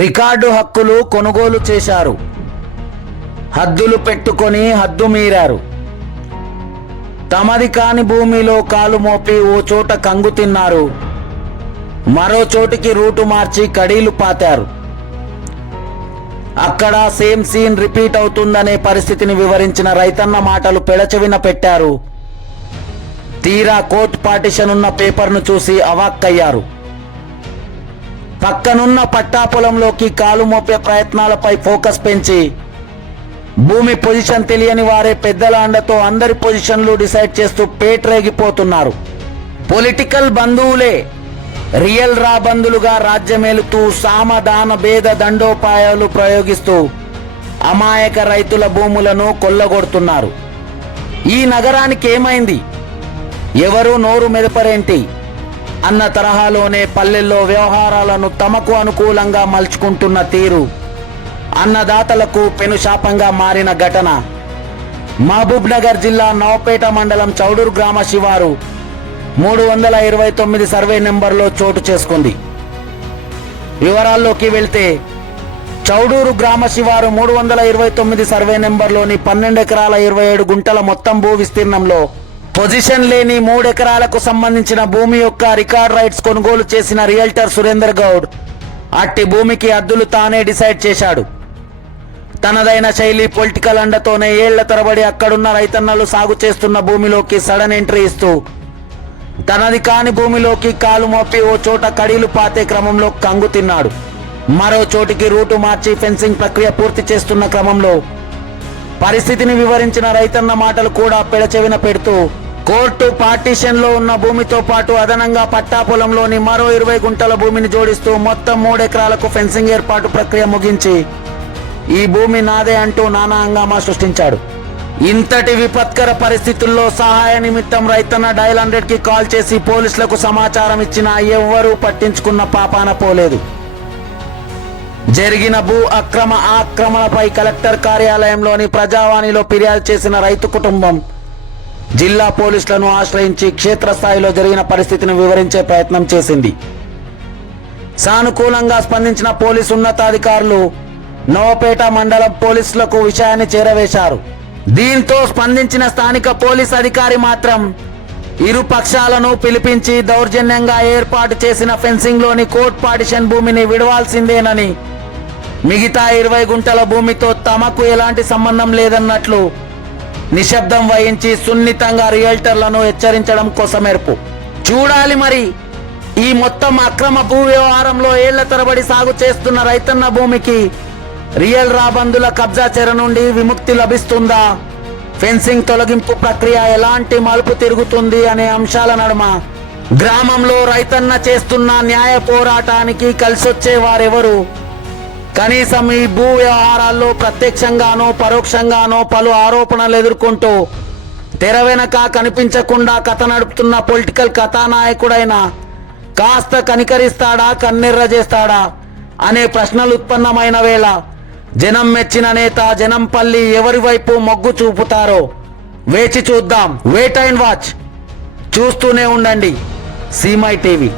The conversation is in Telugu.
రికార్డు హక్కులు కొనుగోలు చేశారు. హద్దులు పెట్టుకొని హద్దు మీరారు. తమది కాని భూమిలో కాలు మోపి ఓ చోట కంగు తిన్నారు. మరో చోటికి రూటు మార్చి కడీలు పాతారు. అక్కడ సేమ్ సీన్ రిపీట్ అవుతుందనే పరిస్థితిని వివరించిన రైతన్న మాటలు పెడచెవిన పెట్టారు. తీరా కోర్టు పార్టిషన్ ఉన్న పేపర్ను చూసి అవాక్కయ్యారు. పక్కనున్న పట్టా పొలంలోకి కాలు మోపే ప్రయత్నాలపై ఫోకస్ పెంచి భూమి పొజిషన్ తెలియని వారే పెద్దల అండతో అందరి పొజిషన్లు డిసైడ్ చేస్తూ పేట్రేగిపోతున్నారు. పొలిటికల్ బంధువులే రియల్ రాబందులుగా రాజ్యమేలుతూ సామదాన భేద దండోపాయాలు ప్రయోగిస్తూ అమాయక రైతుల భూములను కొల్లగొడుతున్నారు. ఈ నగరానికి ఏమైంది, ఎవరు నోరు మెదపరేంటి అన్న తరహాలోనే పల్లెల్లో వ్యవహారాలను తమకు అనుకూలంగా మలుచుకుంటున్న తీరు అన్నదాతలకు పెనుశాపంగా మారిన ఘటన మహబూబ్ నగర్ జిల్లా నవపేట మండలం చౌడూరు గ్రామ శివారు 329 సర్వే నెంబర్లో చోటు చేసుకుంది. వివరాల్లోకి వెళ్తే చౌడూరు గ్రామ శివారు 329 సర్వే నెంబర్లోని 12 ఎకరాల 27 గుంటల మొత్తం భూ విస్తీర్ణంలో పొజిషన్ లేని 3 ఎకరాలకు సంబంధించిన భూమి యొక్క రికార్డ్ రైట్స్ కొనుగోలు చేసిన రియల్టర్ సురేందర్ గౌడ్ అట్టి భూమికి హద్దులు తానే డిసైడ్ చేశాడు. తనదైన శైలి పొలిటికల్ అండతోనే ఏళ్ల తరబడి అక్కడున్న రైతన్నలు సాగు చేస్తున్న భూమిలోకి సడన్ ఎంట్రీ ఇస్తూ తనది కాని భూమిలోకి కాలు మోపి ఓ చోట కడీలు పాతే క్రమంలో కంగు తిన్నాడు. మరో చోటికి రూటు మార్చి ఫెన్సింగ్ ప్రక్రియ పూర్తి చేస్తున్న క్రమంలో పరిస్థితిని వివరించిన రైతన్న మాటలు కూడా పెడచెవిన పెడుతూ కోర్టు పార్టీషన్ లో ఉన్న భూమితో పాటు అదనంగా పట్టా పొలంలోని మరో 20 గుంటల భూమిని జోడిస్తూ మొత్తం 3 ఎకరాలకు ఫెన్సింగ్ ఏర్పాటు ప్రక్రియ ముగించి ఈ భూమి నాదే అంటూ నానా హంగామా సృష్టించాడు. ఇంతటి విపత్కర పరిస్థితుల్లో సహాయ నిమిత్తం రైతన్న డయల్ 100కి కాల్ చేసి పోలీసులకు సమాచారం ఇచ్చినా ఎవ్వరూ పట్టించుకున్న పాపాన పోలేదు. జరిగిన భూ ఆక్రమణపై కలెక్టర్ కార్యాలయంలోని ప్రజావాణిలో ఫిర్యాదు చేసిన రైతు కుటుంబం జిల్లా పోలీసులను ఆశ్రయించి క్షేత్రస్థాయిలో జరిగిన పరిస్థితిని వివరించే ప్రయత్నం చేసింది. సానుకూలంగా స్పందించిన పోలీసు ఉన్నతాధికారులు నవపేట మండలం పోలీసులకు విషయాన్ని చేరవేశారు. దీంతో స్పందించిన స్థానిక పోలీస్ అధికారి మాత్రం ఇరు పక్షాలను పిలిపించి దౌర్జన్యంగా ఏర్పాటు చేసిన ఫెన్సింగ్ లోని కోర్ట్ పార్టిషన్ భూమిని విడవాల్సిందేనని, మిగతా 20 గుంటల భూమితో తమకు ఎలాంటి సంబంధం లేదన్నట్లు నిశ్శబ్దం వహించి సున్నితంగా రియల్టర్లను హెచ్చరించడం కోసమేర్పు. చూడాలి మరి ఈ మొత్తం అక్రమ భూ వ్యవహారంలో ఏళ్ల తరబడి సాగు చేస్తున్న రైతన్న భూమికి రియల్ రాబందుల కబ్జా చెర నుండి విముక్తి లభిస్తుందా, ఫెన్సింగ్ తొలగింపు ప్రక్రియ ఎలాంటి మలుపు తిరుగుతుంది అనే అంశాల నడుమ గ్రామంలో రైతన్న చేస్తున్న న్యాయ పోరాటానికి కలిసొచ్చే వారెవరు, కనీసం ఈ భూ వ్యవహారాల్లో ప్రత్యక్షంగానో పరోక్షంగానో పలు ఆరోపణలు ఎదుర్కొంటూ తెర వెనక కనిపించకుండా కథ నడుపుతున్న పొలిటికల్ కథానాయకుడైన కాస్త కనికరిస్తాడా, కన్నెర్ర చేస్తాడా అనే ప్రశ్నలు ఉత్పన్నమైన వేళ జనం మెచ్చిన నేత జనంపల్లి ఎవరి వైపు మొగ్గు చూపుతారో వేచి చూద్దాం. Wait and watch. చూస్తూనే ఉండండి సీమై టీవీ.